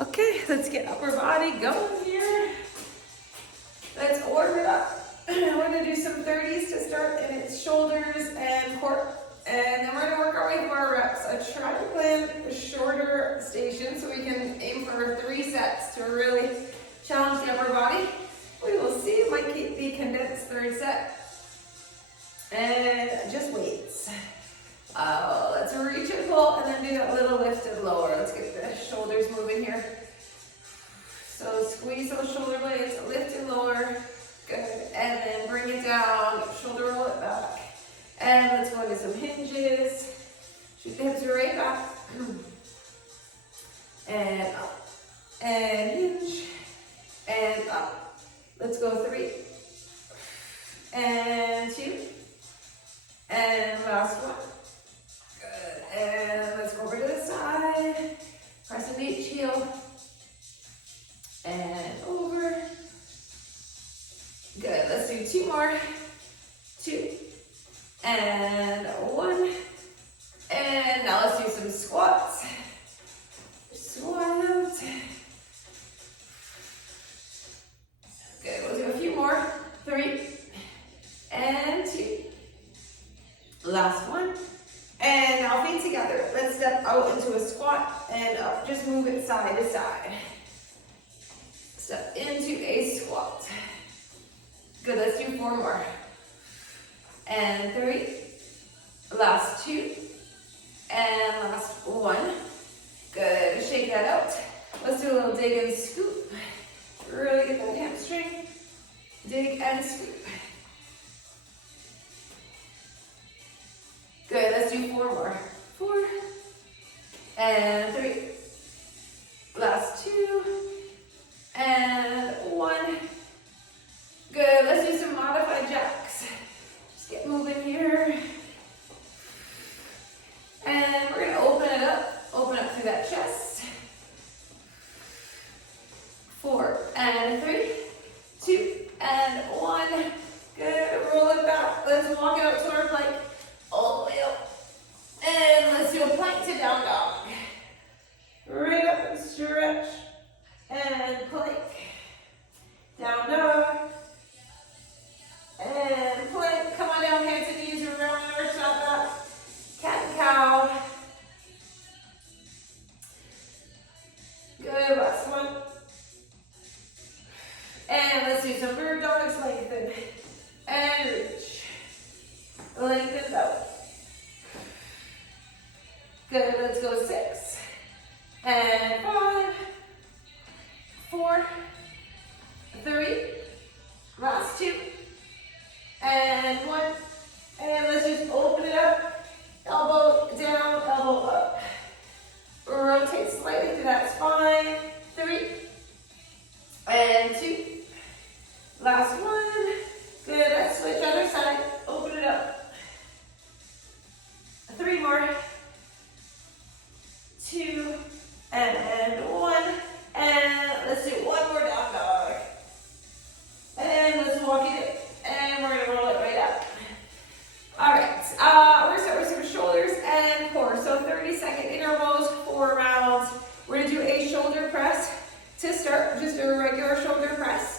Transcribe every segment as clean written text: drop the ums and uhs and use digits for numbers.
Okay, let's get upper body going here. Let's warm it up. We're gonna do some 30s to start, and it's shoulders and core. And then we're gonna work our way through our reps. I try to plan a shorter station so we can aim for 3 sets to really challenge the upper body. We will see, it might keep the condensed third set. And just weights. Let's reach and pull and then do that little lift and lower. Let's get the shoulders moving here. So squeeze those shoulder blades, lift and lower. Good. And then bring it down, shoulder roll it back. And let's go into some hinges. Shoot the hips right back. And up. And hinge. And up. Let's go 3. And 2. And last one. Good. And let's go over to the side. Press into each heel. And over. Good. Let's do 2 more. 2. And 1. And now let's do some squats. Squat out. Good. We'll do a few more. 3. And 2. Last one. And now feet together. Let's step out into a squat and up. Just move it side to side. Step into a squat. Good, let's do 4 more. And 3. Last 2. And last 1. Good, shake that out. Let's do a little dig and scoop. Really get that hamstring. Dig and scoop. Good, let's do 4 more. 4. And 3. Last 2. And 1. Good, let's do some modified jacks. Just get moving here. And we're gonna open it up. Open up through that chest. 4 and 3. 2 and 1. Good, roll it back. Let's walk it out to our plank. All the way up. And let's do a plank to down dog. Right up and stretch. And plank. Down dog. And plank. Come on down, hands and knees around our shot back. Cat and cow. Good, last one. And let's do some bird dogs. Lengthen. And reach. Lengthen out. Good, let's go 6. And 5. 4. 3. Last 2. And 1. And let's just open it up. Elbow down, elbow up. Rotate slightly to that spine. 3. And 2. Last 1. Good, let's switch other side. Open it up. 3 more. 2. And 1. And let's do 1 more down dog. And let's walk it. And we're gonna roll it right up. All right, we're gonna start with some shoulders and core. So 30-second intervals, 4 rounds. We're gonna do a shoulder press to start, just a regular shoulder press.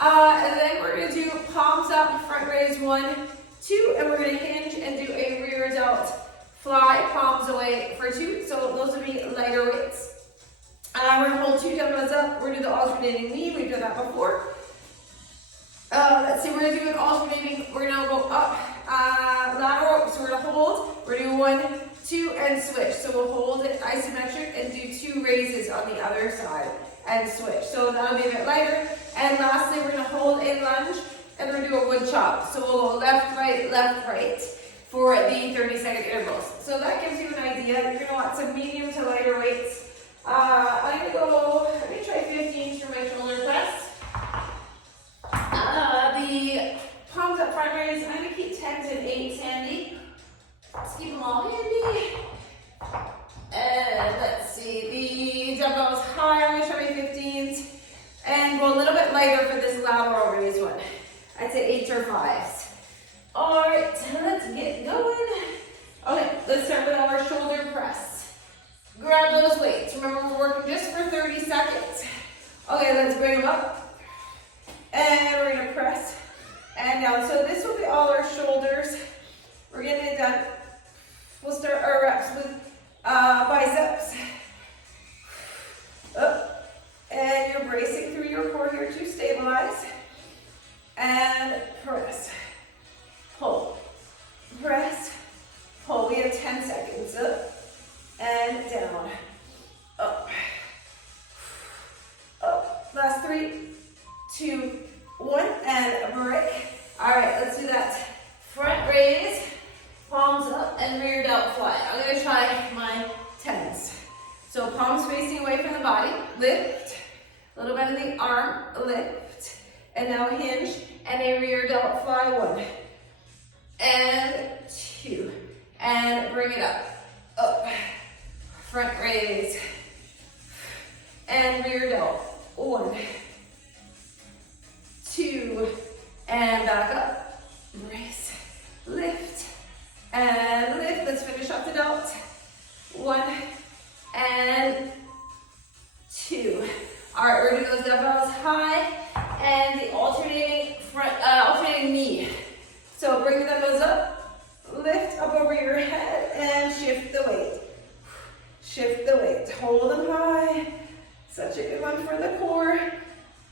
And then we're gonna do palms up, front raise 1, 2, and we're gonna hinge and do a rear delt. Fly, palms away for 2. So those would be lighter weights. We're gonna hold 2 dumbbells up. We're gonna do the alternating knee. We've done that before. Let's see, we're gonna do an alternating. We're gonna go up, lateral. So we're gonna hold. We're gonna do 1, 2, and switch. So we'll hold it isometric and do 2 raises on the other side and switch. So that'll be a bit lighter. And lastly, we're gonna hold a lunge and we're gonna do a wood chop. So we'll go left, right for the 30-second intervals. So that gives you an idea. You're gonna want some medium to lighter weights. I'm gonna go, let me try 15s for my shoulder press. The palms up front raise, I'm gonna keep 10s and 8s handy. Let's keep them all handy. And let's see, the dumbbells high, I'm gonna try my 15s. And go a little bit lighter for this lateral raise one. I'd say 8s or 5s. All right, let's get going. Okay, let's start with our shoulder press. Grab those weights. Remember, we're working just for 30 seconds. Okay, let's bring them up. And we're gonna press and down. So this will be all our shoulders. We're getting it done. We'll start our reps with biceps. Up. And you're bracing through your core here to stabilize. And press. Hold. Press. Hold. We have 10 seconds. Up. And down. Up. Up. Last 3, 2, 1. And break. All right, let's do that. Front raise. Palms up and rear delt fly. I'm going to try my 10s. So palms facing away from the body. Lift. A little bit of the arm. Lift. And now hinge and a rear delt fly. 1. And 2. And bring it up. Up. Front raise. And rear delt. 1. 2. And back up. Brace. Lift. And lift. Let's finish off the delt. 1 and 2. All right, we're doing those dumbbells high and the alternating knee. So bring the dumbbells up, lift up over your head, and shift the weight. Shift the weight. Hold them high. Such a good one for the core.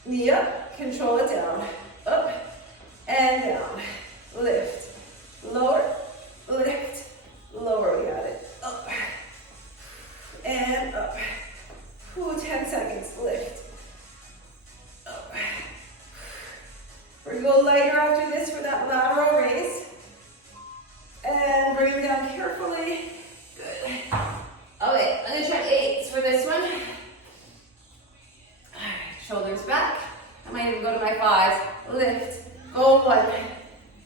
Knee up. Control it down. Up and down. Lift. Lower. Lift, lower, we got it. Up, and up. 10 seconds, lift. Up. We're gonna go lighter after this for that lateral raise. And bring them down carefully. Good. Okay, I'm gonna try 8s for this one. All right, shoulders back. I might even go to my 5s. Lift, go 1,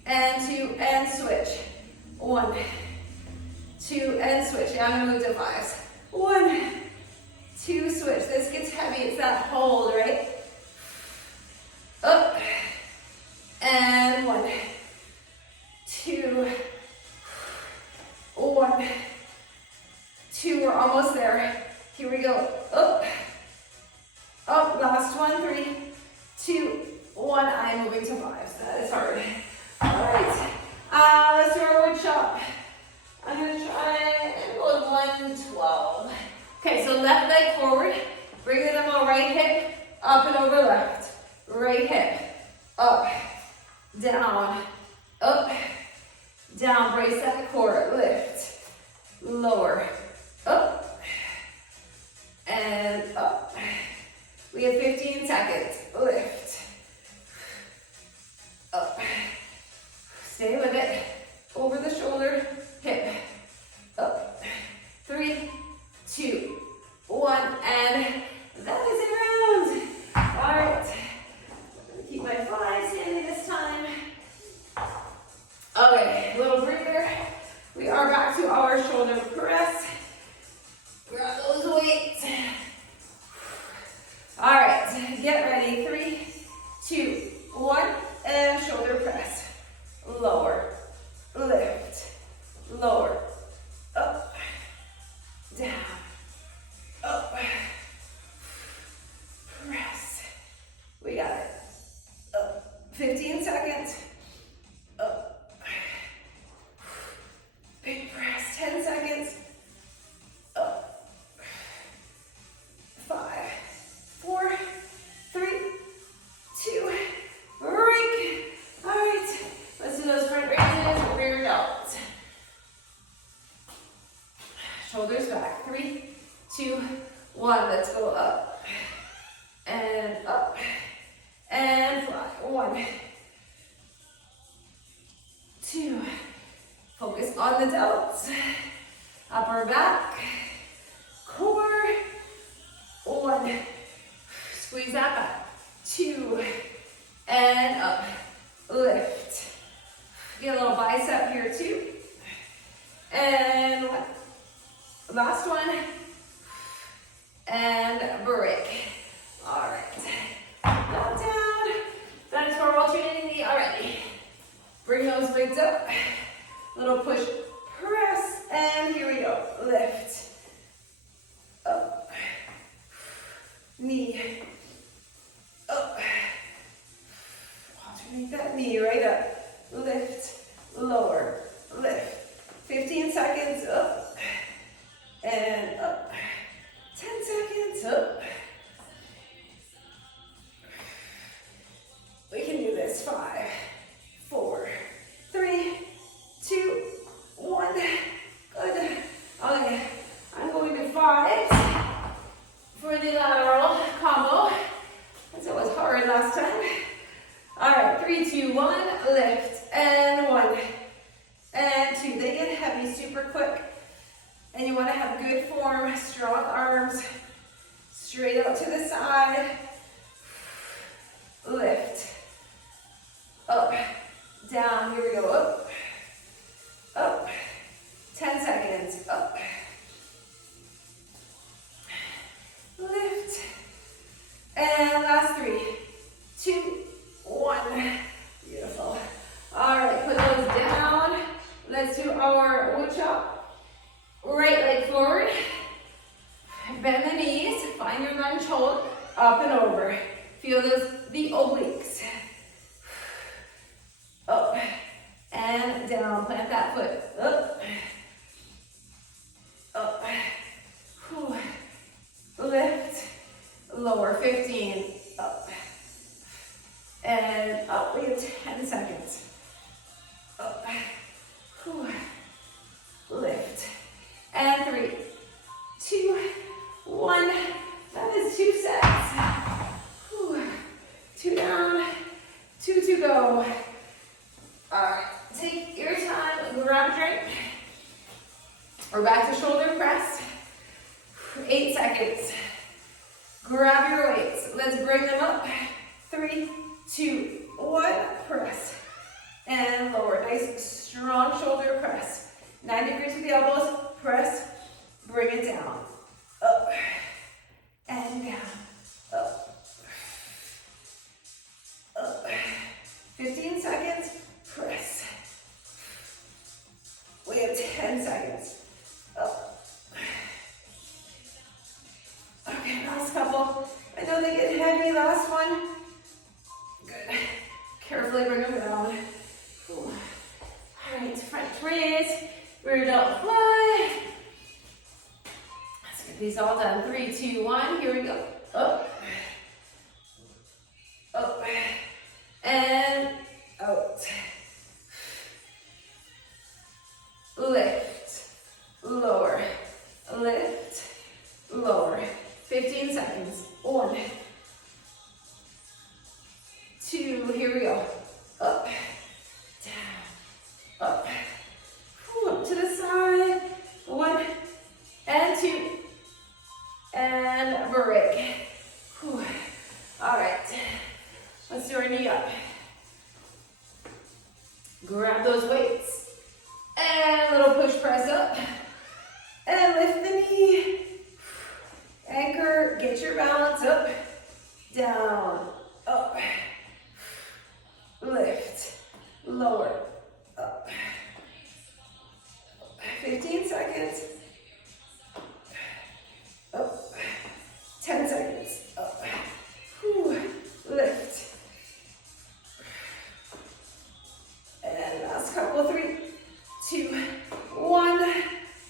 and 2, and switch. 1, 2, and switch. Now I'm going to move to 5s. 1, 2, switch. This gets heavy. It's that hold, right? Up. And 1, 2, 1, 2. We're almost there. Here we go. Up. Up. Last one. 3, 2, 1. I'm moving to 5s. That is hard. All right. Let's do our wood chop. I'm going to try and go with 112. Okay, so left leg forward. Bring the dumbbell right hip up and over left. Right hip. Up. Down. Up. Down. Brace that core. Lift. Lower. Up. And up. We have 15 seconds. Lift. Up. Stay with it. Over the shoulder, hip. Up. 3, 2, 1, and that is it round. All right. I'm gonna keep my 5 standing this time. Okay, little breather. We are back to our shoulder press. Grab those weights. All right, get ready. 3, 2, 1, and shoulder press. Lower, lift, lower, up, down, up, press. We got it. Up. 15 seconds. Up. Big press. 10 seconds. Up. 5, 4, 3, 2, break. All right. Let's do those front raises, rear delts. Shoulders back. 3, 2, 1. Let's go up. And up. And fly. 1, 2. Focus on the delts. Upper back. Core. 1. Squeeze that back. 2. And up. Lift. Get a little bicep here too. And 1. Last one. And break. All right. Knock down. That is for our alternating knee already. Bring those weights up. Little push, press, and here we go. Lift. Up. Knee. weights up. We can do this. 5, 4, 3, 2, 1. Good. Okay, I'm going to 5 for the lateral combo. As it was hard last time. All right, 3, 2, 1, lift, and 1, and 2. They get heavy super quick, and you want to have good form, strong arms, straight out to the side, lift, up, down, here we go, up, 10 seconds, up, lift, and last 3, 2, 1, beautiful. All right, put those down. Let's do our wood chop. Right leg forward, bend the knees, find your lunge hold, up and over. Feel the obliques. Up and down, plant that foot, up, whew. Lift, lower, 15, up, and up, we have 10 seconds, up, whew. Lift, and 3, 2, 1, that is 2 sets, whew. 2 down, 2 to go. All right, take your time, grab a drink. We're back to shoulder press, 8 seconds. Grab your weights, let's bring them up, 3, 2, 1, press, and lower, nice strong shoulder press, 9 degrees with the elbows, press, bring it down, up, and down, up, 15 seconds, press, we have 10 seconds, up. Okay, last couple. I know they get heavy, last one. Good. Carefully bring them down. All right, front raise, rear delt fly. Let's get these all done. 3, 2, 1, here we go. Up, up, and out. Lift, lower, lift, lower. 15 seconds. 1, 2, here we go. Up, down, up. Up to the side. 1, and 2, and break. All right, let's do our knee up. Grab those weights. And a little push press up. And lift the knee. Anchor, get your balance up, down, up, lift, lower, up. 15 seconds, up, 10 seconds, up, whew. Lift. And last couple, 3, 2, 1,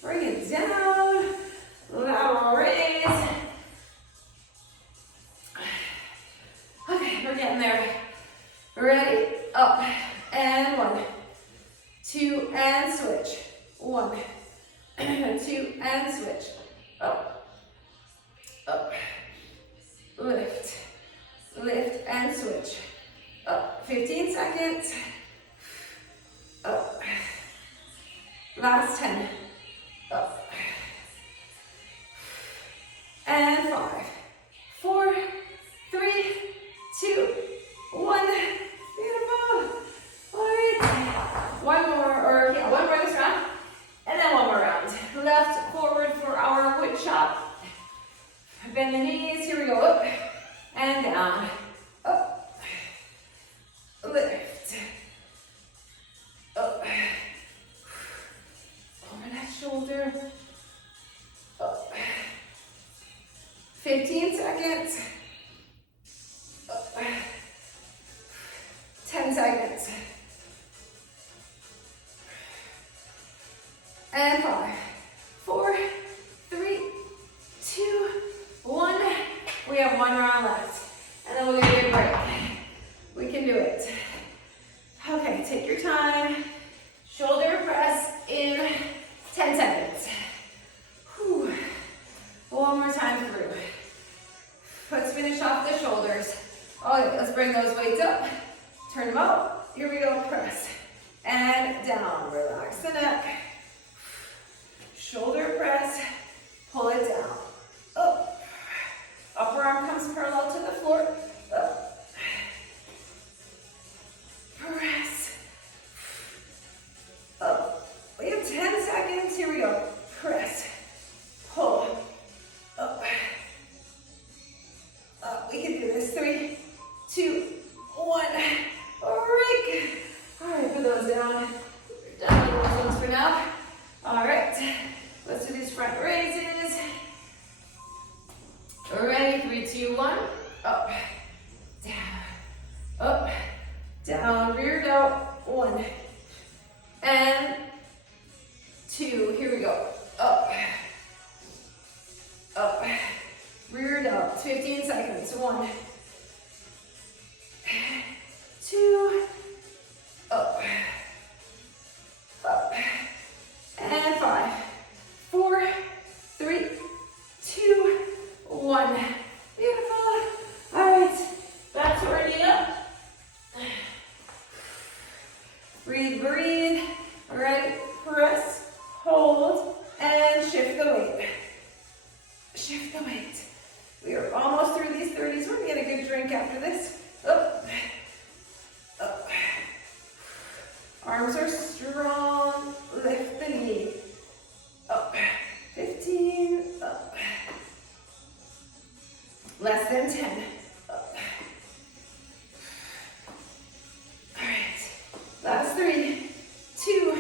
bring it down, lateral raise. Okay, we're getting there. Ready? Up, and 1, 2, and switch. 1, 2, and switch. Up, up, lift, lift, and switch. Up, 15 seconds. Up, last 10. Up, and 5, 4, 3, 2, 1. Beautiful. All right. One more this round, and then one more round. Left forward for our wood chop. Bend the knees. Here we go. Up and down. Up. Lift. Up. Over that shoulder. Up. 15 seconds. Up. 10 seconds. And 5, 4, 3, 2, 1. We have one round left. And then we'll give you a break. We can do it. Okay, take your time. Shoulder press in 10 seconds. Whew. One more time through. Let's finish off the shoulders. Okay, let's bring those weights up. Turn them out. Here we go, press. And down, relax the neck. Shoulder press, pull it down. Up. Upper arm comes parallel to the floor. Up. Press. Up. We have 10 seconds. Here we go. Press. Pull. Up. Up. We can do this. 3, 2, 1. Break. All right, put those down. We're done with those ones for now. All right. Let's do these front raises. Ready? 3, 2, 1. Up. Down. Up. Down. Rear delt. 1. And 2. Here we go. Up. Up. Rear delt. 15 seconds. 1. 2. Up. Up. And 5. 4, 3, 2, 1. Beautiful. All right. Back to our knee up. Breathe, breathe. All right. Press, hold, and shift the weight. Shift the weight. We are almost through these 30s. We're going to get a good drink after this. Up. Up. Arms are strong. Lift the knee. Up. 15. Up. Less than 10. Up. All right. Last 3, 2,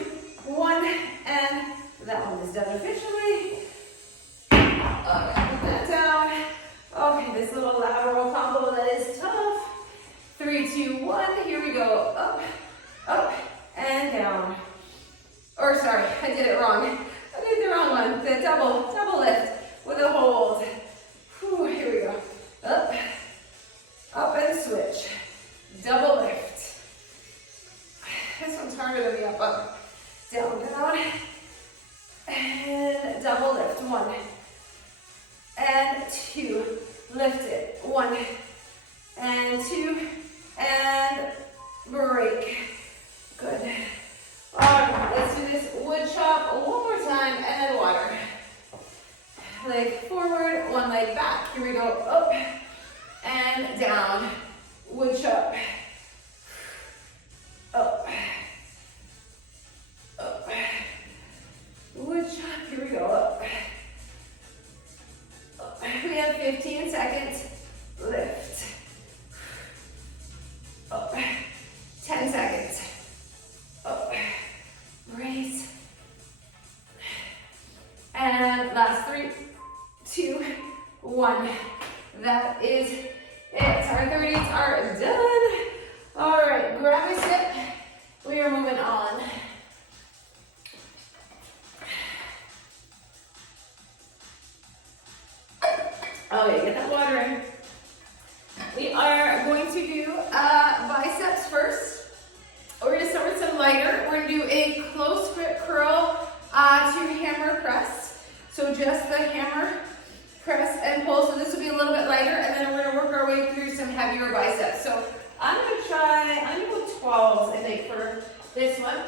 1, and that one is done officially. All right, put that down. Okay, this little lateral combo that is tough. 3, 2, 1. Here we go. Up, up, and down. Or sorry, I did it wrong. I did the wrong one. The double lift with a hold. Whew, here we go. Up, up and switch. Double lift. This one's harder than the up, up. Down, down. And double lift. 1. And 2. Lift it. 1. And 2. And break. Good. All right, let's do this wood chop one more time and then water. Leg forward, one leg back. Here we go. Up and down. Wood chop. Up. Up. Wood chop. Here we go. Up. Up. We have 15 seconds. Lift. Up. 10 seconds. Up. Raise. And last 3, 2, 1. That is it. Our 30s are done. All right, grab a sip. We are moving on. Okay, get that water in. We are going to do biceps first. We're going to start with some lighter. We're going to do a close grip curl to hammer press. So just the hammer, press, and pull. So this will be a little bit lighter, and then we're going to work our way through some heavier biceps. So I'm going to go 12s, I think, for this one.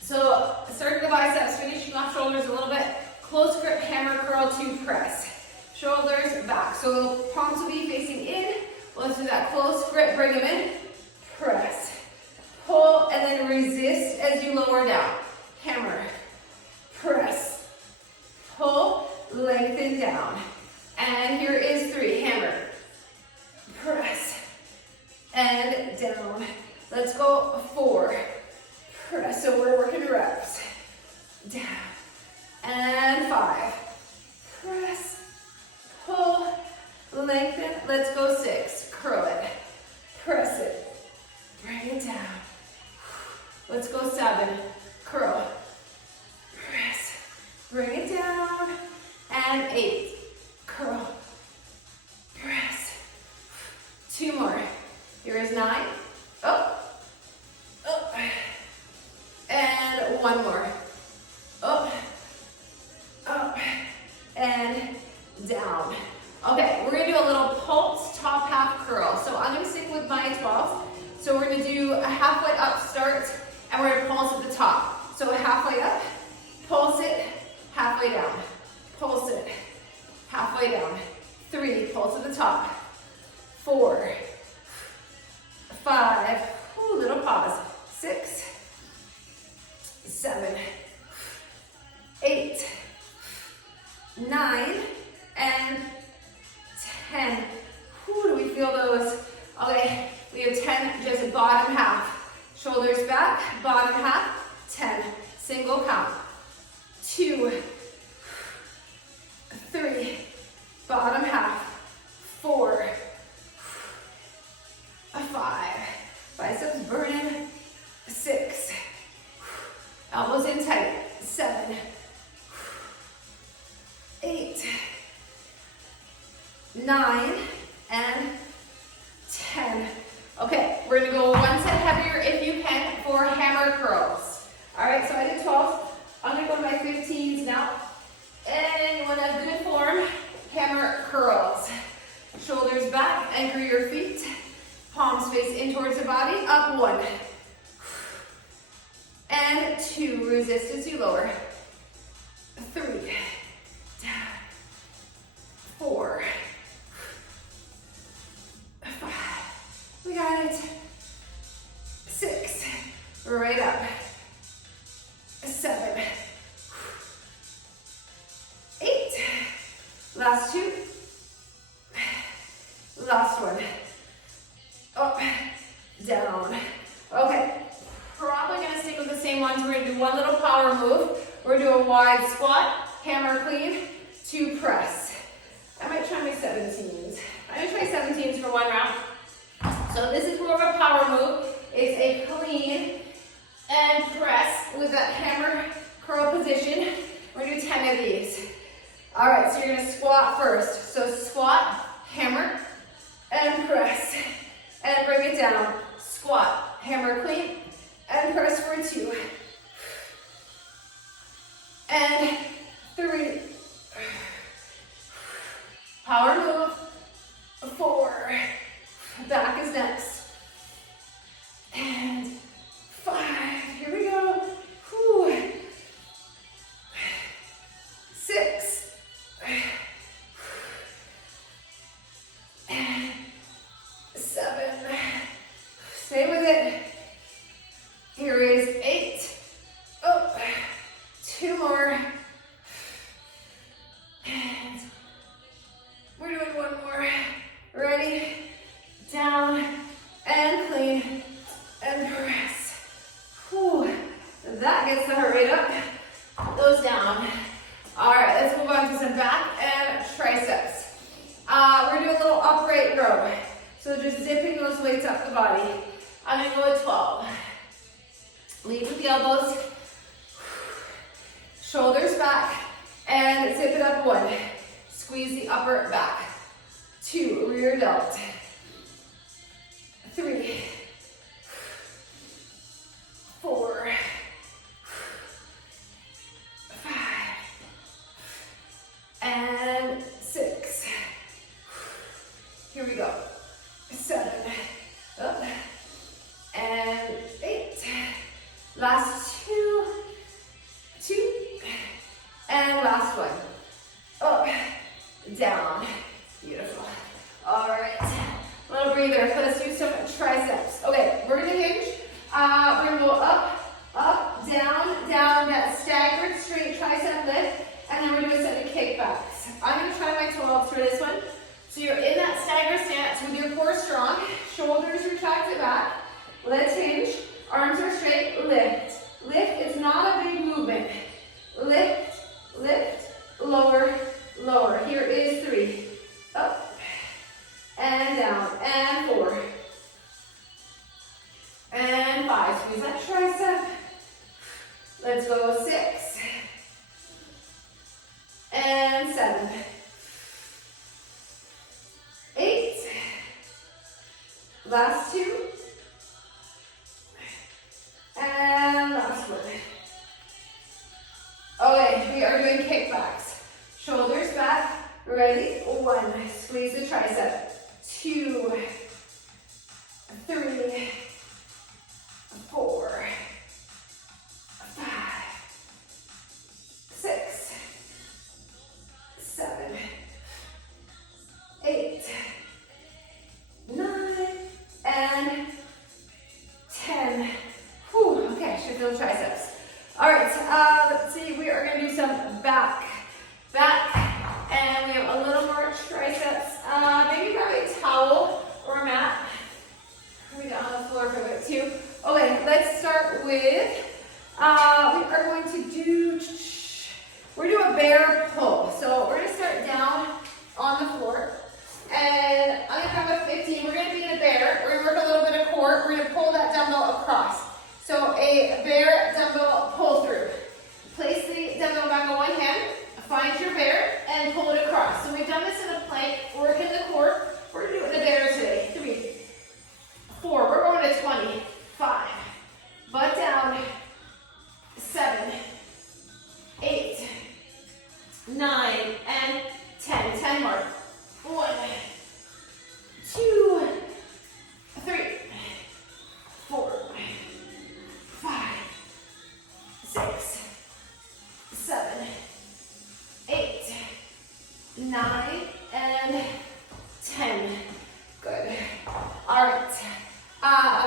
So starting the biceps, finishing off shoulders a little bit. Close grip hammer curl to press. Shoulders back. So the palms will be facing in. Let's do that close grip, bring them in. Press. Pull, and then resist as you lower down. Hammer. Press. Pull, lengthen down. And here is 3. Hammer. Press. And down. Let's go 4. Press. So we're working reps. Down. And 5. Press. Pull, lengthen, let's go 6, curl it, press it, bring it down, let's go 7, curl, press, bring it down, and 8, curl, default top half curl. So I'm gonna stick with my 12. So we're gonna do a halfway up start, and we're gonna pulse at the top. So halfway up, pulse it, halfway down, pulse it, halfway down. 3, pulse at the top. 4, 5, ooh, little pause. 6, 7, 8, 9, and 10. Ooh, do we feel those? Okay, we have 10, just bottom half. Shoulders back, bottom half, 10. Single count. 2, 3, bottom half. 4, 5, biceps burning. 6, elbows in tight. 7, 8, 9, and 10. Okay, we're gonna go one set heavier if you can for hammer curls. All right, so I did 12. I'm gonna go to my 15s now. And you wanna have good form, hammer curls. Shoulders back, anchor your feet. Palms face in towards the body. Up 1. And 2, resist as you lower. 3, down. 4, 5, we got it. 6, right up. 7, 8, last 2, last 1, up, down. Okay, probably gonna stick with the same ones. We're gonna do one little power move. We're gonna do a wide squat, hammer clean, 2 press. I might try my 17s. I'm gonna try 17s for 1 round. So this is more of a power move. It's a clean and press with that hammer curl position. We're gonna do 10 of these. All right, so you're gonna squat first. So squat, hammer, and press. And bring it down. Squat, hammer clean, and press for 2. And 3. Power move. 4. Back is next. And 5. Here we go. Whew. 6. And 7. Stay with it. Here is 8. Oh, 2 more. And we're doing 1 more. Ready? Down and clean and press. Whew. That gets the heart rate up. Those down. All right, let's move on to some back and triceps. We're gonna do a little upright row. So just zipping those weights up the body. I'm gonna go with 12. Lead with the elbows. Shoulders back and zip it up 1. Squeeze the upper back. 2, rear delt. 3, 4, 5, and 6. Here we go. 7, up, and 8. Last 2, and last 1. Up, down. Beautiful. All right. Little breather. Let's do some triceps. Okay, we're gonna hinge. We're gonna go up, up, down, down. That staggered straight tricep lift, and then we're gonna do a set of kickbacks. I'm gonna try my 12 for this one. So you're in that stagger stance with your core strong, shoulders retracted back. Let's hinge. Arms are straight. Lift. Lift. It's not a big movement. Lift, lift, lower, lower. Here is 3. Up and down, and 4, and 5. Squeeze that tricep. Let's go 6, and 7, 8. Last 2, and last 1. Okay, we are doing kickbacks. Shoulders back. Ready? 1. Squeeze the tricep. 2, 3, 4, 5, 6, 7, 8, 9, and 10. Whew, okay, should feel triceps. All right, let's see, we are gonna do some back, and we have a little more triceps. Maybe grab a towel or a mat. We got on the floor for a bit too. Okay, let's start with, we are going to do, we're gonna do a bear pull. So we're gonna start down on the floor, and I'm gonna have a 15. We're gonna be in a bear. We're gonna work a little bit of core. We're gonna pull that dumbbell across. So a bear dumbbell pull through. Place the dumbbell back on one hand, find your bear, and pull it across. So we've done this in a plank, work in the core. We're gonna do it in a bear today. 3, 4, we're going to 20, 5, butt down, 7, 8, 9, and 10. 10 more. 1, 2, 3, 4, 5, 6, 7, 8, 9, and 10. Good. All right.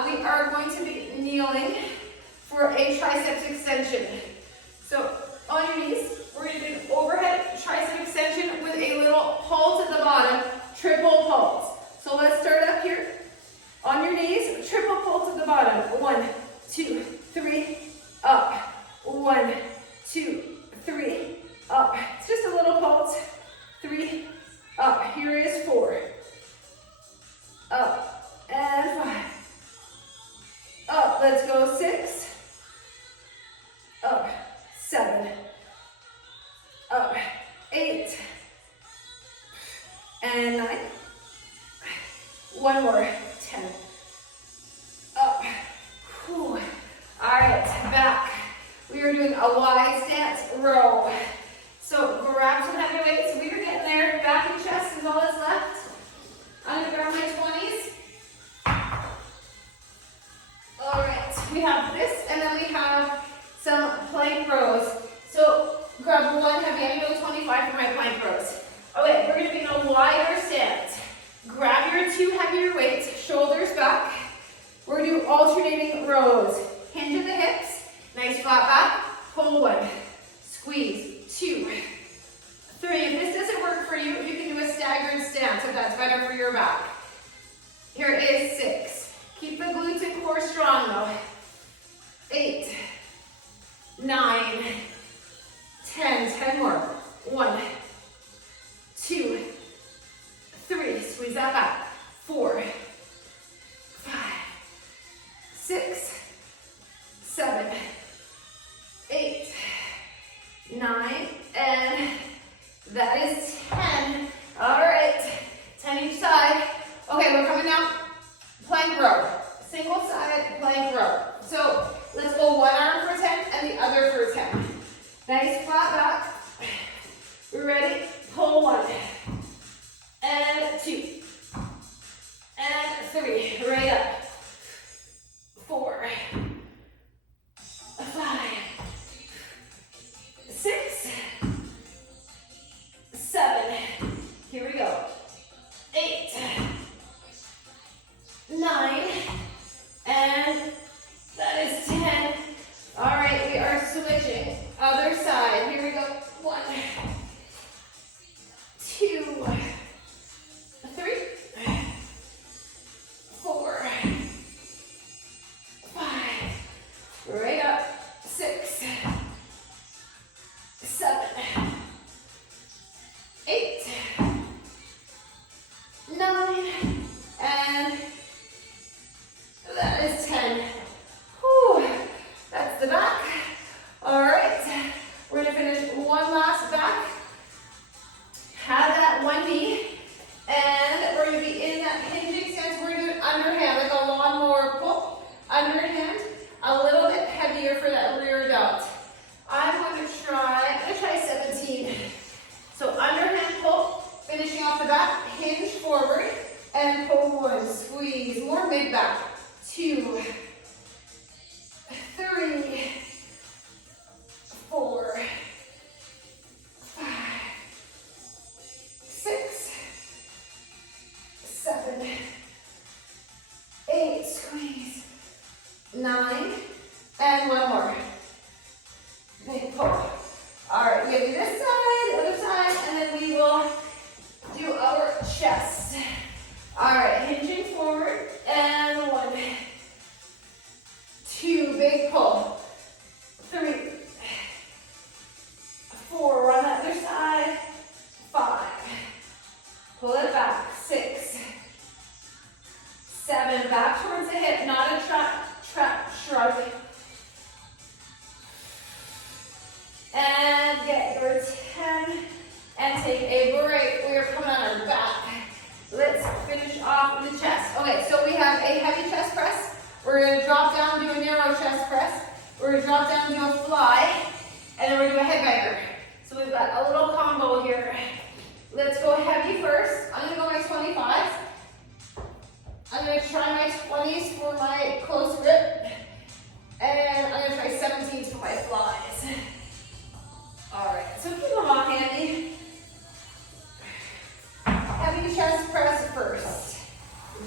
We are going to be kneeling for a triceps extension. So on your knees, we're going to do an overhead tricep extension with a little pulse at the bottom, triple pulse. So let's start up here. On your knees, triple pulse at the bottom. 1, 2, 3, up. 1, 2, 3, up. It's just a little pulse. 3, up. Here is 4. Up and 5. Up. Let's go 6. Up. 7. Up. 8. And 9. One more. 10. Up. Whew. All right. Back. We are doing a wide stance row. So grab some heavy weights. We are getting there. Back and chest is all that's left. I'm going to grab my 20s. All right, we have this, and then we have some plank rows. So grab one heavy, I'm going to go 25 for my plank rows. Okay, we're going to be in a wider stance. Grab your 2 heavier weights, shoulders back. We're going to do alternating rows. Hinge at the hips, nice flat back. Pull 1, squeeze 2, 3. If this doesn't work for you, you can do a staggered stance if that's better for your back. Here is 6. Keep the glutes and core strong though. 8, 9, 10. 10 more. 1, 2, 3. Squeeze that back. 4, 5, 6, 7, 8, 9, and that is 10. All right, 10 each side. Okay, we're coming down. Plank row, single side plank row. So let's go one arm for 10 and the other for 10. Nice flat back. We're ready. Pull 1 and 2 and 3. Right up. 4, 5, 6, 7. Here we go. 8, 9, and that is 10. All right, we are switching. Other side. Here we go. 1, 2, 3, 4, 7, 8, squeeze, 9, and one more. Big pull. All right, we're gonna do this side, other side, and then we will do our chest. All right, hinging forward, and 1, 2, big pull, 3, 4, run the other side, 5, pull it back, 6, 7, back towards the hip, not a trap shrug. And get your 10, and take a break. We are coming on our back. Let's finish off with the chest. Okay, so we have a heavy chest press. We're gonna drop down, do a narrow chest press. We're gonna drop down, do a fly, and then we're gonna do a headbanger. So we've got a little combo here. Let's go heavy first. I'm gonna go my 25s. I'm gonna try my 20s for my close grip. And I'm gonna try 17s for my flies. All right, so keep them on handy. Heavy chest press first.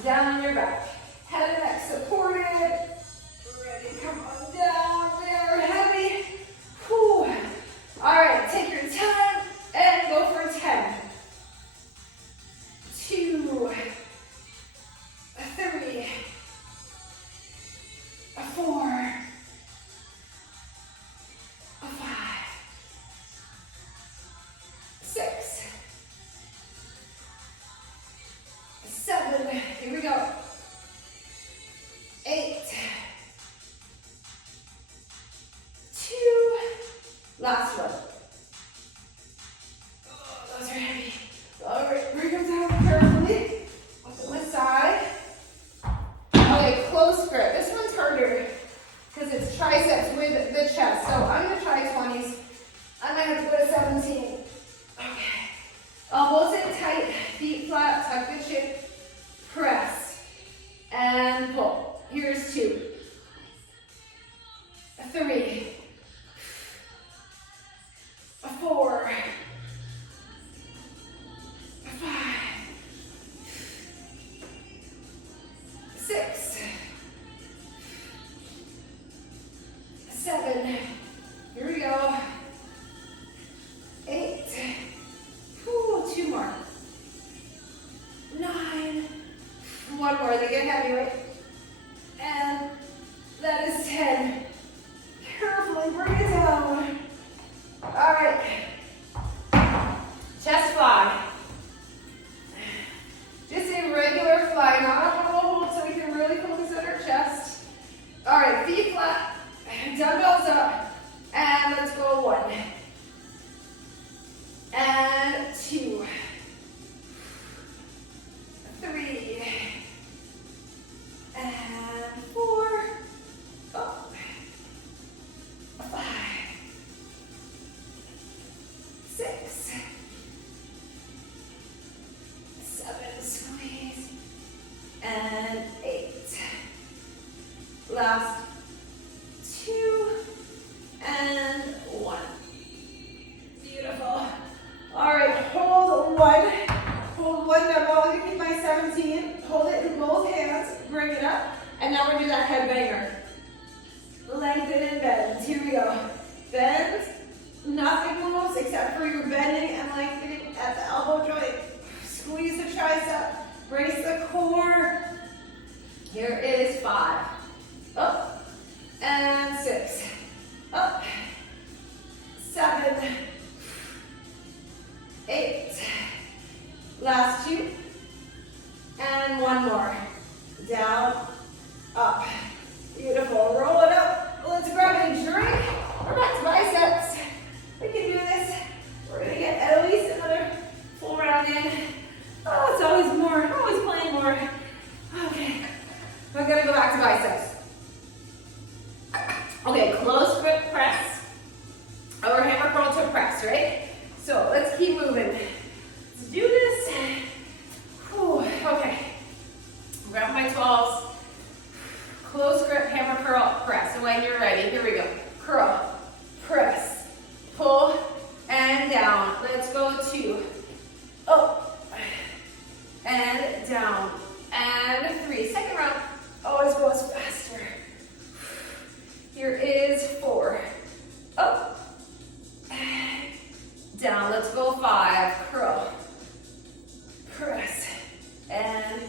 Down on your back. Head and neck supported. Ready, come on down there, heavy. Whew. All right, take your time and go for 10. 2, 3, 4, 5, 6, 7, here we go. 8, 2, last one. Oh, those are heavy. All right, bring them down carefully. On the side. Okay, close grip. This one's harder because it's triceps with the chest. So I'm gonna try 20s. I might have to go to 17. Okay. Elbows in tight, feet flat, tuck the chin, press, and pull. Here's 2, 3, 4, 5, 6, 7, here we go, 8, ooh, 2 more, 9, one more, they get heavy, right? And that is 10. Carefully bring it down. All right, chest fly. Just a regular fly, not a little hold, so we can really focus on our chest. All right, feet flat, dumbbells up, and let's go 1, and 2, 3, and 4, up, 5, 6, 7, squeeze, and 8. Last 2, and 1. Beautiful. All right, hold 1. Hold 1 dumbbell. I'm gonna keep my 17. Hold it in both hands. Bring it up. And now we're gonna do that head banger. Lengthen and bend. Here we go. Bend. Nothing moves except for your bending and lengthening at the elbow joint. Squeeze the tricep. Brace the core. Here is 5. Up. And 6. Up. 7. 8. Last 2. And 1 more. Down. Up. Beautiful. Roll it up. Let's grab a drink. We're back to biceps. We can do this. We're going to get at least another full round in. Oh, it's always more. Always playing more. Okay. We're going to go back to biceps. Okay, close grip press. Or hammer curl to press, right? So let's keep moving. Let's do this. Whew, okay. Grab my 12s. Close grip, hammer curl, press. And when you're ready, here we go. Curl. down, and 3. Second round always goes faster. Here is 4. Up, down. Let's go 5. Curl, press, and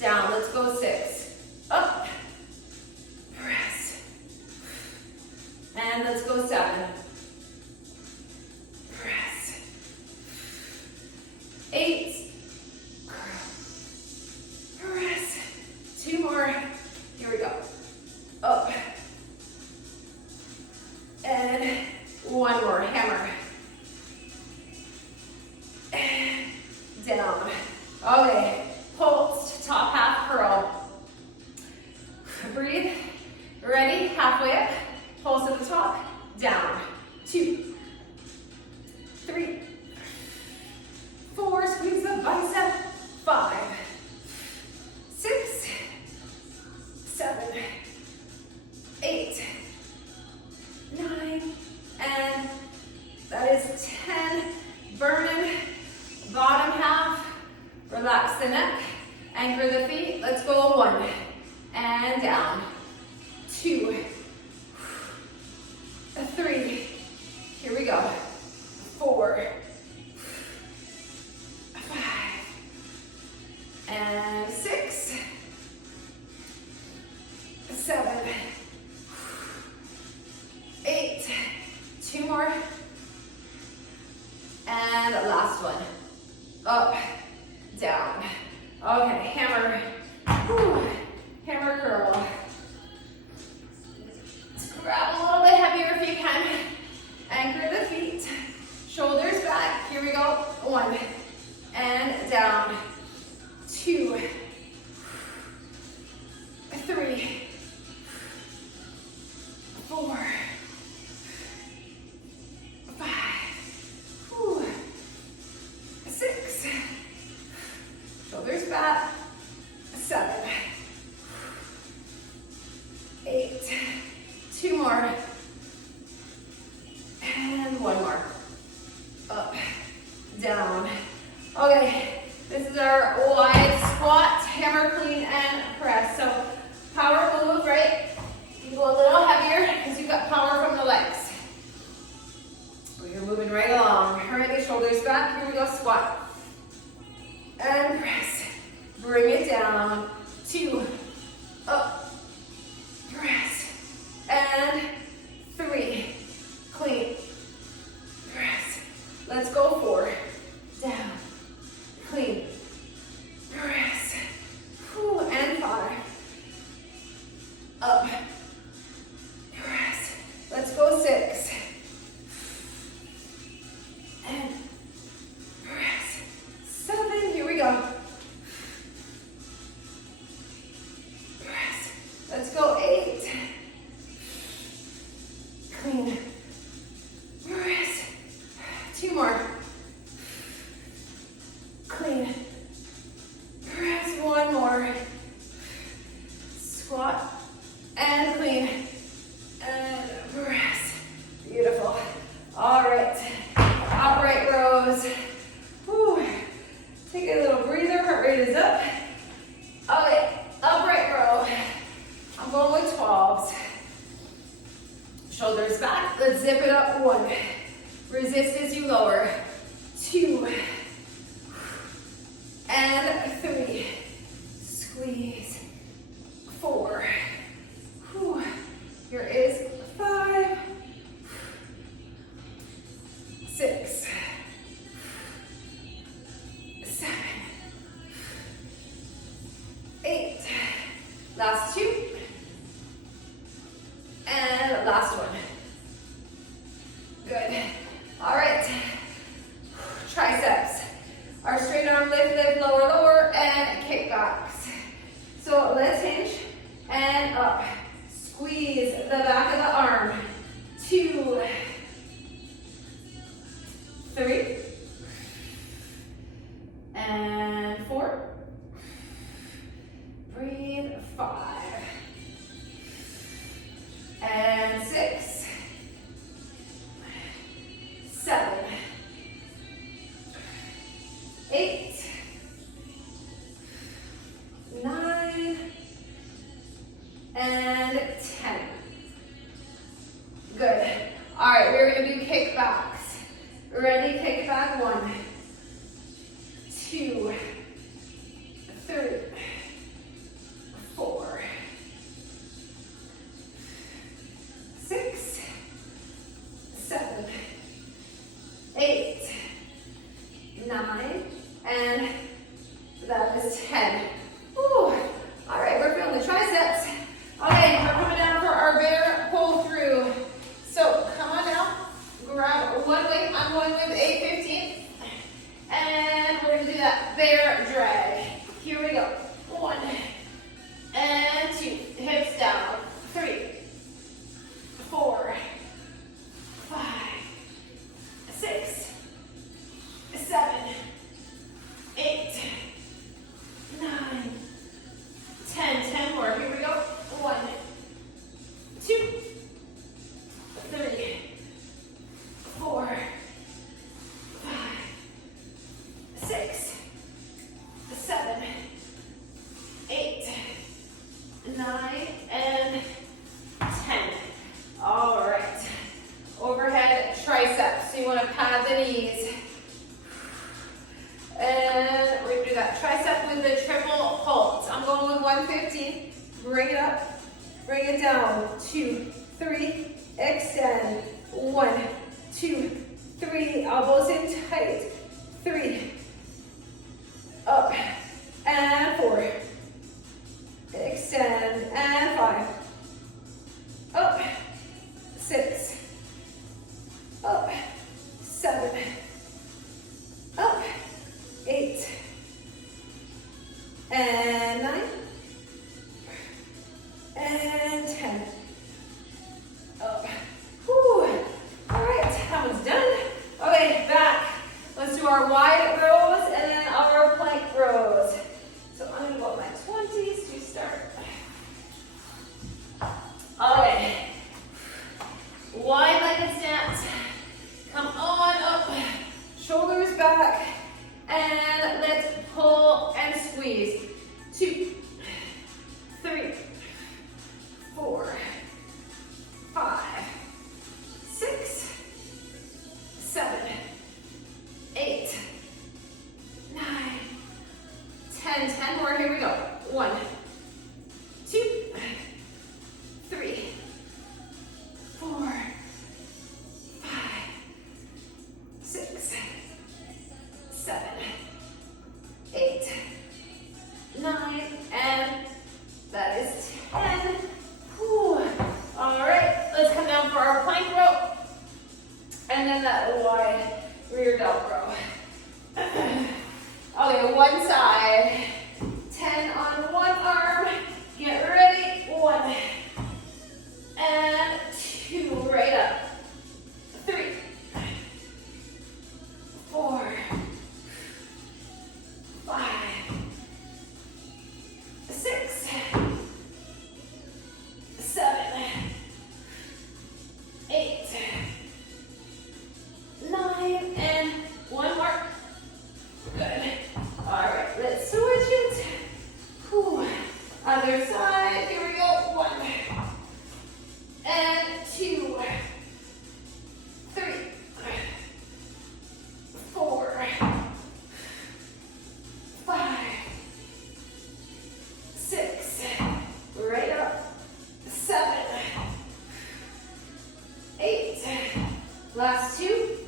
down. Let's go 6. Up, press, and let's go 7. Press, 8. Press. 2 more. Here we go. Up. And 1 more. Hammer. And down. Okay. Pulse. Top half curl. Breathe. Ready? Halfway up. Pulse at the top. Down. 2. 3. 4. Squeeze the bicep. 5. 6, 7, 8, 9, and that is 10. Burning bottom half. Relax the neck. Anchor the feet. Let's go 1 and down. 2, 3. Here we go. 4, 5, and 6, 7, 8. 2 more. And last one. Up, down. Okay, hammer. Whew. Hammer curl. Let's grab a little bit heavier if you can. Anchor the feet. Shoulders back. Here we go. 1 and down. 2, 3, 4, 5, 6, shoulders back, 7, 8, 2 more, and 1 more. Up, down. Okay, this is our wide squat, hammer, clean, and press. So power move, right? You go a little heavier because you've got power from the legs. You're moving right along. Right, the shoulders back. Here we go, squat. And press. Bring it down. 2. Up. Press. And 3. Clean. Press. Let's go 4. Down. Clean. Press. And 5. Up. Press. Let's go 6. And press. 7. Here we go. Press. Let's go 8. Clean. Press. 2 more. Clean. Press. 1 more. Squat. And clean. And press. Beautiful. All right. Upright rows. Whew. Take a little breather. Heart rate is up. Okay. Upright row. I'm going with 12s. Shoulders back. Let's zip it up. 1. Resist as you lower. 2. And 3. Squeeze. 4. Whew. Here is 5. 6. 7. 8. Last 2. And last one. Good. All right. Triceps. Our straight arm lift, lift, lower, lower, and kickbacks. So let's hinge and up. Squeeze the back of the arm. 2, 3, and 4. Breathe. 5, and 6, 7, 8, is 10. Whew. All right, we're feeling the triceps. Okay, we're coming down for our bear pull through. So come on down, grab one weight. I'm going with 815. And we're gonna do that bear drag. Here we go. 1 and 2. Hips down. 3, 4, 5, 6, 7, 8, 9, 10. 10 more. Here we go. 1, 2, 3, 4, 5, 6, 7, 8, 9, and 10. All right. Overhead triceps. So you want to pad the knees. And we're going to do that tricep with the triple holds. I'm going with 115. Bring it up. Bring it down. 2, 3. Extend. 1, 2, 3. Elbows in tight. 3. Up. And 4. Extend. And 5. Up. 6. Up. 7. Up. 8. And 9. And 10. Up. Whew. All right, that one's done. Okay, back. Let's do our wide rows and then our plank rows. So I'm gonna go with my 20s to start. Okay. Wide-legged stance. Come on up. Shoulders back. And let's pull and squeeze. 2, 3, 4, 5, 6, 7, 8, 9, 10. 10 more. Here we go. 1, 2, 3, 4, 5, 6, 7, 8, 9, and that is 10. Whew. All right, let's come down for our plank row, and then that wide rear delt row. Okay, one side, 10 on one arm. Get ready. 1 and 2, right up. 3, 4, 5, 6, 7, 8, 9, and one more. Good. All right, let's switch it. Whew. Other side. Here we go. 1 and 2, 3, 4, 5, 6, right up. 7, 8. Last 2.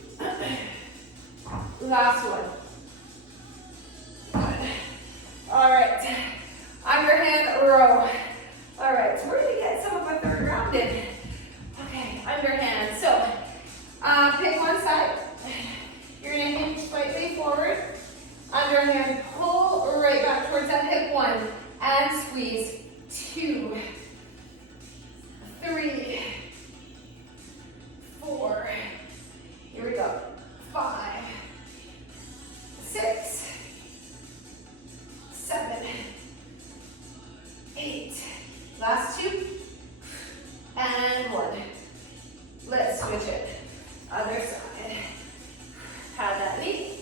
Last one. Good. All right. Underhand row. All right, so we're gonna get some of our third round in. Okay, underhand. So, pick one side. You're gonna hinge slightly forward. Underhand pull right back towards that hip. 1 and squeeze. 2, 3, 4. Here we go. 5, 6, 7, 8. Last 2 and 1. Let's switch it. Other side. Pad that knee.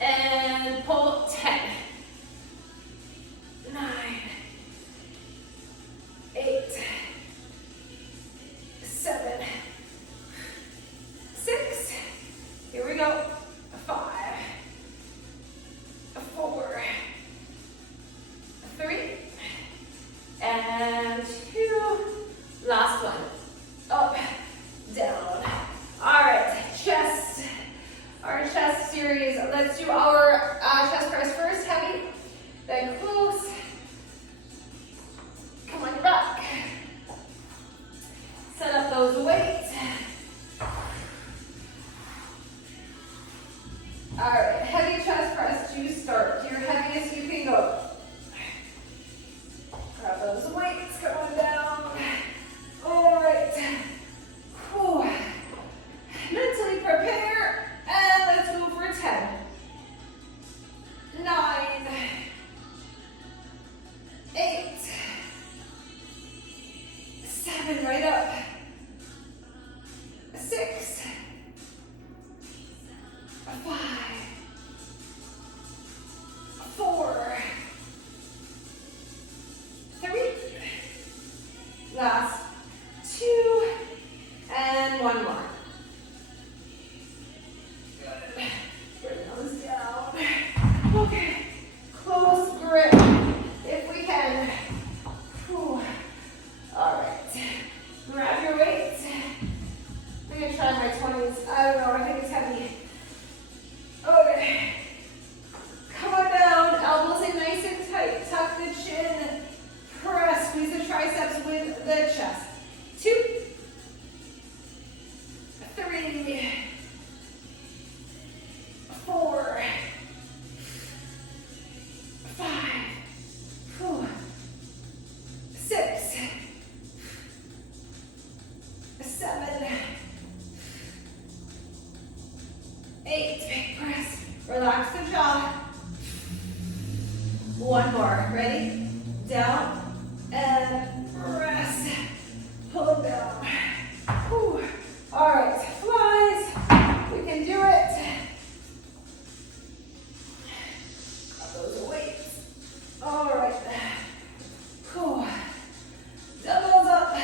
And pull 10, 9, 8, 7, 6. Here we go. 5, 4, 3, and 2. Last one. more. Ready? Down and press. Pull them down. Whew. All right, flies. We can do it. Got those weights. All right. Whew. Doubles up.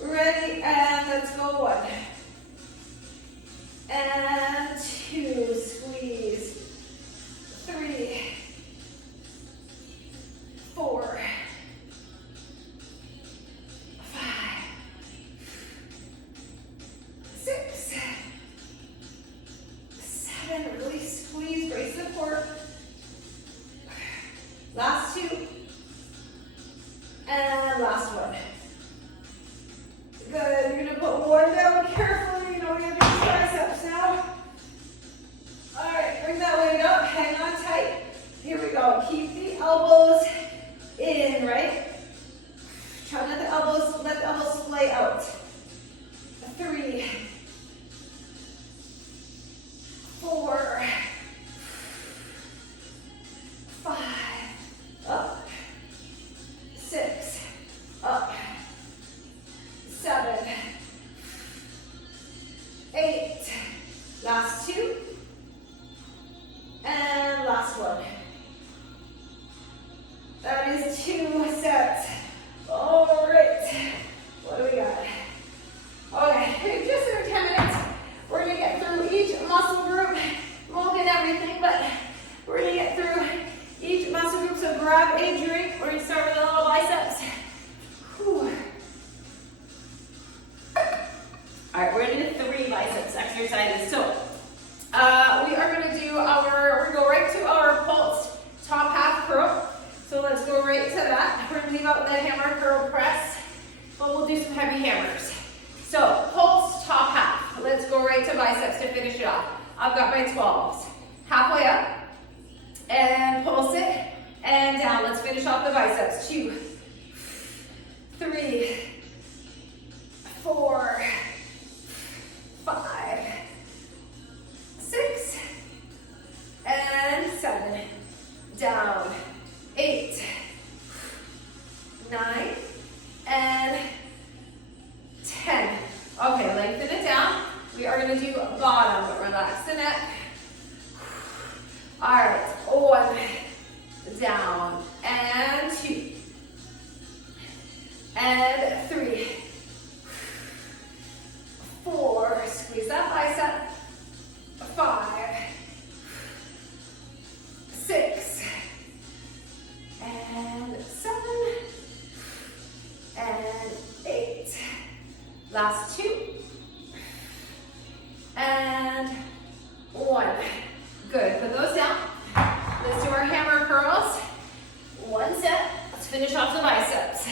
Ready, and let's go 1. And 2, squeeze. 3, 4, 5, 6, 7, really squeeze, great support. Last 2, and last 1. Good, you're gonna put 1 down carefully, you know we have to do triceps now. All right, bring that weight up, hang on tight. Here we go, keep the elbows in, right? Try to let the elbows splay out. 3, 4, 5, up, 6, up, 7, 8, last 2, and last 1. That is 2 sets. All right, what do we got? Okay, just in 10 minutes, we're gonna get through each muscle group. Won't get everything, but we're gonna get through each muscle group. So grab a drink. We're gonna start with the little biceps. Whew. All right, we're gonna do 3 biceps exercises. So we are gonna do we're gonna go right to our pulse top half curl. So let's go right to that. We're gonna leave out the hammer curl press, but we'll do some heavy hammers. So pulse top half. Let's go right to biceps to finish it off. I've got my 12s. Halfway up, and pulse it, and down. Let's finish off the biceps. 2, 3, 4, 5, 6, and 7. Down. 8, 9, and 10. Okay, lengthen it down. We are going to do bottom, but relax the neck. All right, 1, down, and 2, and 3, 4, squeeze that bicep, 5, 6, and 7, and 8, last 2, and 1. Good, put those down. Let's do our hammer curls. 1 set, let's finish off the biceps.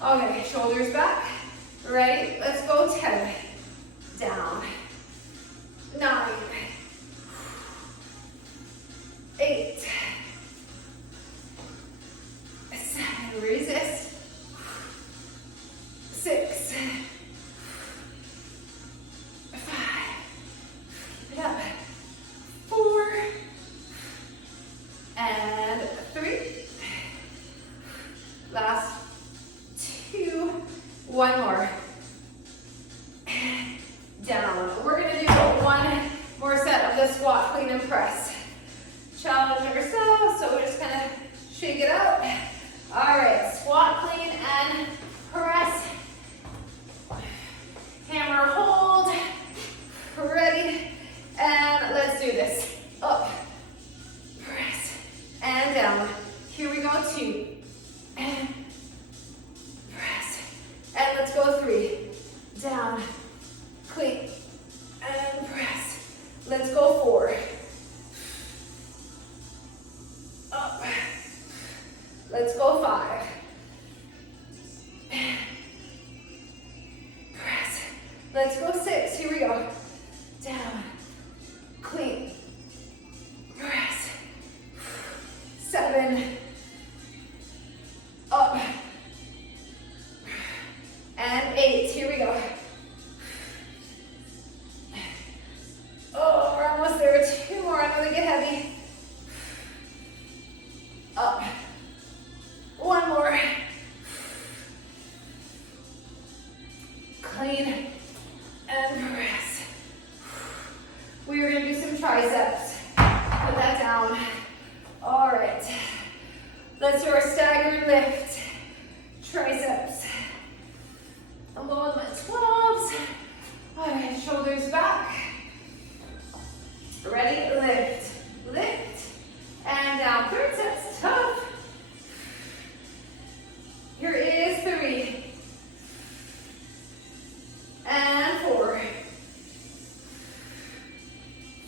Okay, shoulders back, ready, let's go 10, down, 9, 8, 7, resist, 6, 5, keep it up, 4, and 3, last 2, 1 more, down. We're going to do 1 more set of the squat, clean, and press. Challenge ourselves, so we're just going to shake it out. All right, squat, clean, and press. Hammer, hold. Ready, and let's do this. Up, press, and down. Here we go, 2, and press. And let's go 3, down, clean, and press. Let's go 4. Up. Let's go 5. Press. Let's go 6. Here we go. Down. Clean. Press. 7. Up. And 8. Here we go. Oh, we're almost there. 2 more. I know they get heavy. Up. Let's do our staggered lift. Triceps. Along my 12s. All right, shoulders back. Ready? Lift. Lift. And down. Third set's tough. Here is 3. And 4.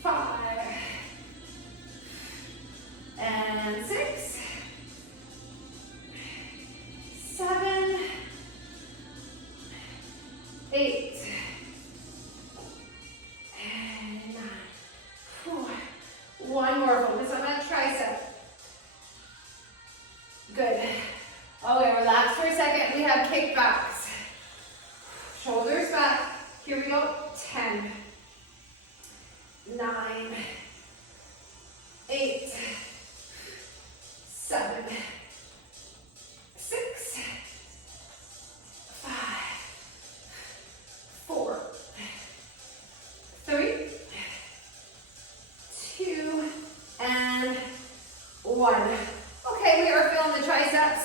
5. And 6. 7. 8. And 9. Whew. One more. Focus on that tricep. Good. Okay, relax for a second. We have kickbacks. Shoulders back. Here we go. 10. 9. 8. 7. 6. 5. 4. 3. 2. And 1. Okay, we are feeling the triceps.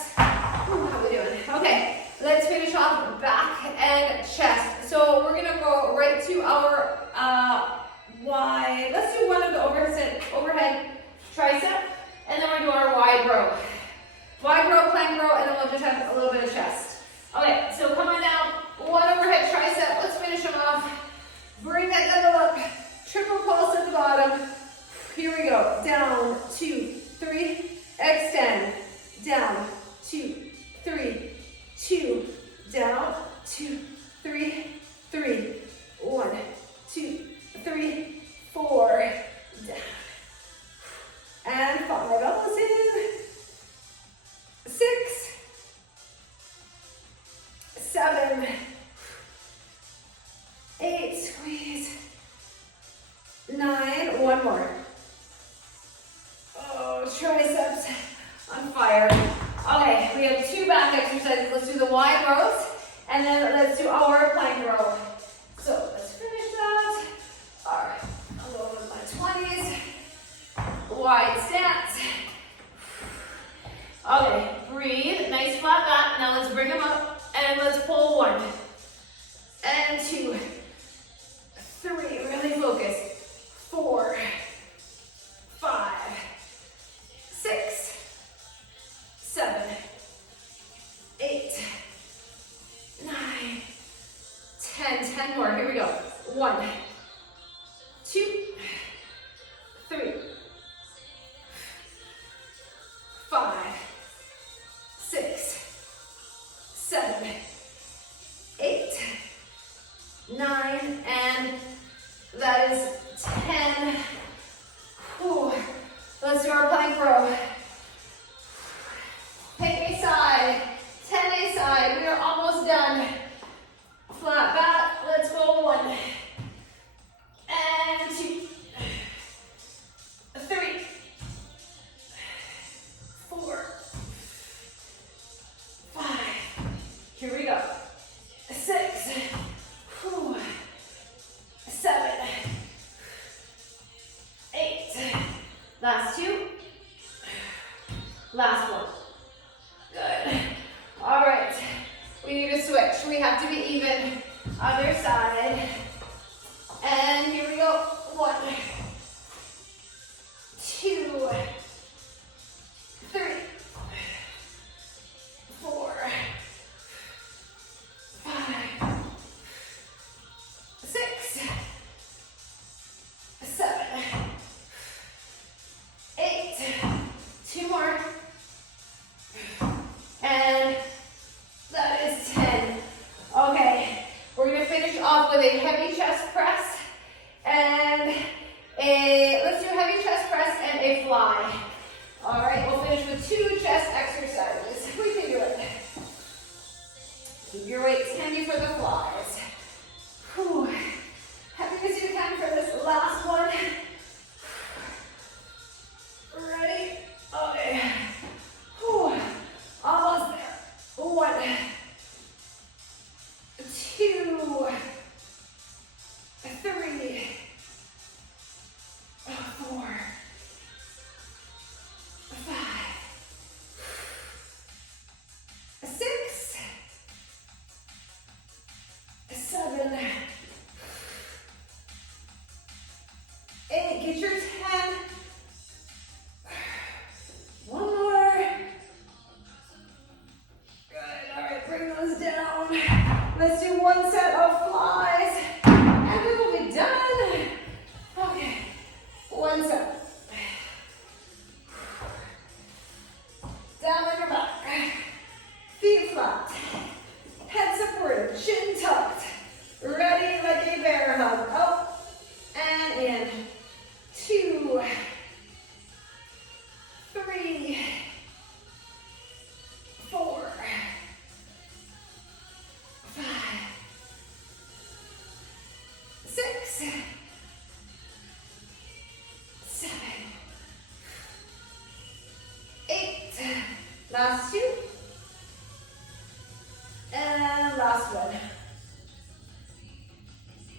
Ooh, how we doing? Okay, let's finish off back and chest. So we're gonna go right to our wide. Let's do one of the overhead tricep, and then we're gonna do our wide row. Wide row, plank row, and then we'll just have a little bit of chest. Okay, so come on down. One overhead tricep. Let's finish them off. Bring that dumbbell up. Triple pulse at the bottom. Here we go. Down, 2, 3. Extend. Down, 2, 3. 2. Down, 2, 3. 3. 1, 2, 3, 4. Down. And 5. Elbows in. 6. 7. 8. Squeeze. 9. One more. Oh, triceps on fire. Okay, we have 2 back exercises. Let's do the wide rows, and then let's do our plank row. So let's finish that. All right, I'll go with my 20s. Wide stance. Okay, breathe. Nice flat back. Now let's bring them up, and let's pull 1 and 2, 3. Really focus. 4, 5, 6, 7, 8, 9, 10. 10 more. Here we go. 1, 2, 3, 5, 6, 7, 8, 9, and that is 10. Whew. Let's do our plank row. Pick a side. 10 a side. We are almost done. Flat back. Let's go. 1 and 2, 3, 4, 5. Here we go. 6. Whew. 7. 8. Last 2. Last 1. Good. All right. We need to switch. We have to be even. Other side. And here we go. 1, 2, 3, 4, 5, 6, 7, 8. 2 more. And that is 10. Okay, we're gonna finish off with a heavy chest press and Feet flat. Head supported. Chin tucked. Ready like a bear hug. Up and in. 2, 3, 4, 5, 6, 7, 8. Last 2. And last one.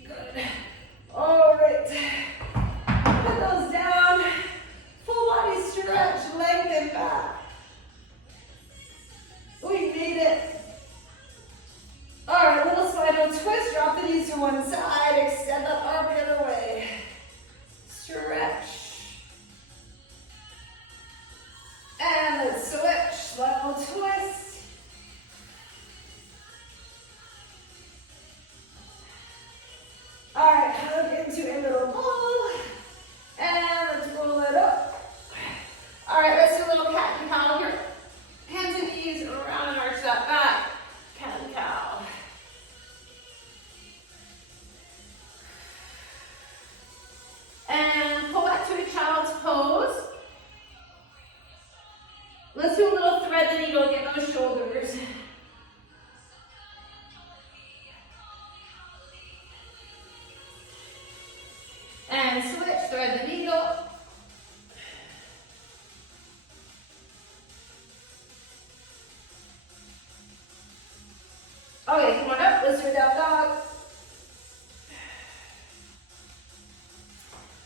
Good. All right. Put those down. Full body stretch, lengthen back. We made it. All right, little spinal twist. Drop the knees to one side. Extend that arm the other way. Stretch. And let's switch. Little twist. All right, hug into a little ball. And let's roll it up. All right, let's do a little cat and cow here. Hands and knees around and arch that back. Cat and cow. And pull back to a child's pose. Let's do a little thread the needle, get those shoulders. And switch, thread the needle. Okay, come on up, let's do a down dog.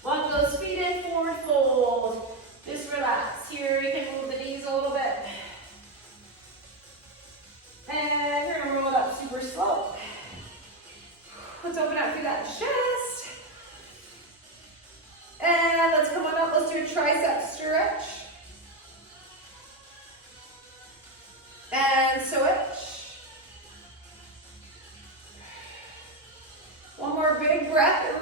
Walk those feet in, forward fold. Just relax here, you can move the knees a little bit. And you're gonna roll it up super slow. Let's open up through that chest. And let's come on up, let's do a tricep stretch. And switch. One more big breath.